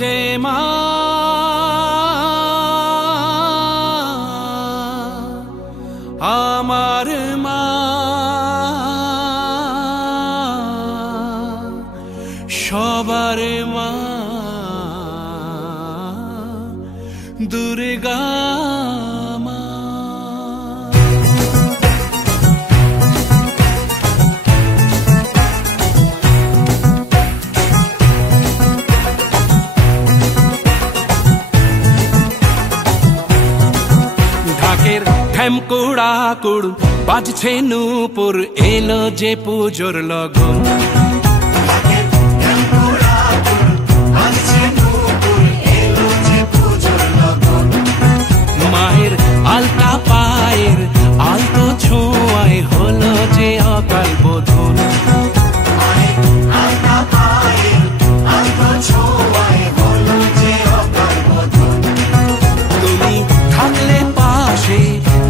যে মা আমার মা সবার মা দুর্গা মা। ঢাকের ঠ্যামকুড়া কুড় বাজছে নূপুর এলো যে পুজোর লগন। মায়ের আলতা পায়ের আলতো ছোঁয়ায় হলো যে অকাল বোধন। তুমি থাকলে পাশে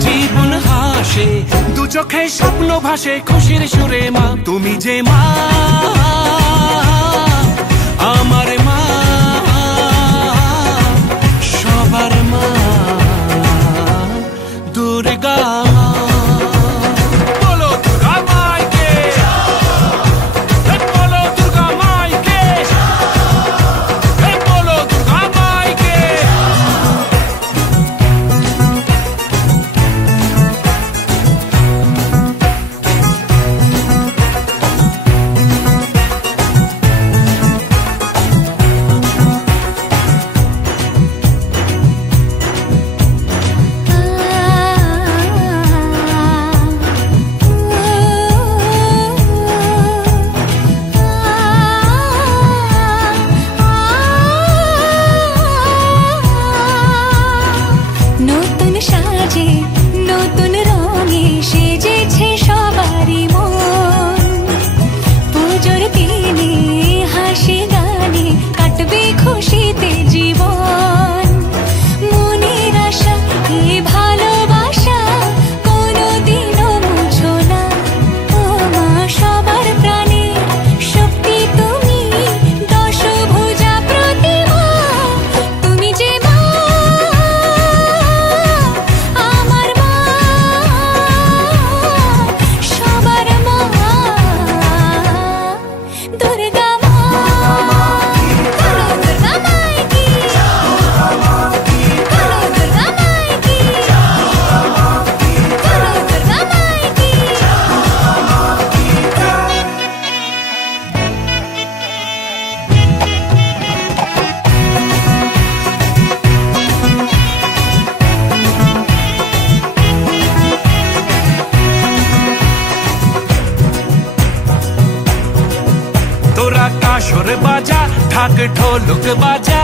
জীবন হাসে দু চোখে স্বপ্ন ভাসে খুশির সুরে মা তুমি যে মা আমার মা সবার মা দুর্গা মা। বলো দুর্গা মাইকে, বলো দুর্গা মাইকে, বলো দুর্গা মাইকে। নতুন সাজে নতুন রঙে সেজেছে সবারই মন। পুজোর দিনে হাসি গানে কাটবে খুশিতে জীবন। মনের আশা এ ভালোবাসা কোনোদিনও মুছো না। ও মা সবার প্রাণে শক্তি তুমি দশভুজা প্রতিমা তুমি যে মা আমার মা সবার মা দুর্গা মা। বলো দুর্গা মাইকি, বলো দুর্গা মাইকি, বলো দুর্গা মাইকি। তোরা কাসর বাজা ঢাক ঢোলক বাজা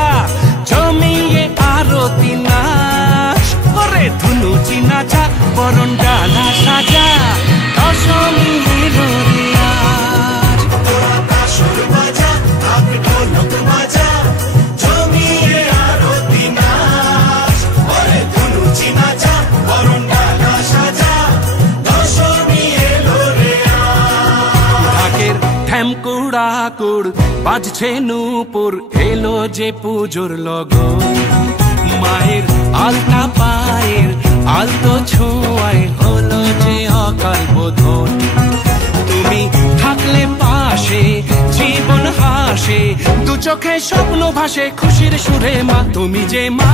জমিয়ে আরতি নাচ করে ধুনুচি নাচা বরণ ডালা সাজা দশমী এলো রে আজ। তোরা কাসর বাজা ঢাক ঢোলক বাজা জমিয়ে আরতি নাচ করে ধুনুচি নাচা বরণ ডালা সাজা দশমী এলো রে আজ। ঢাকের ঠ্যামকুড়া কুড় বাজছে নূপুর এলো যে পুজোর লগন। মায়ের আলতা পায়ের আলতো ছোঁয়ায় হলো যে অকাল বোধন। তুমি থাকলে পাশে জীবন হাসে দু চোখে স্বপ্ন ভাসে খুশির সুরে মা তুমি যে মা।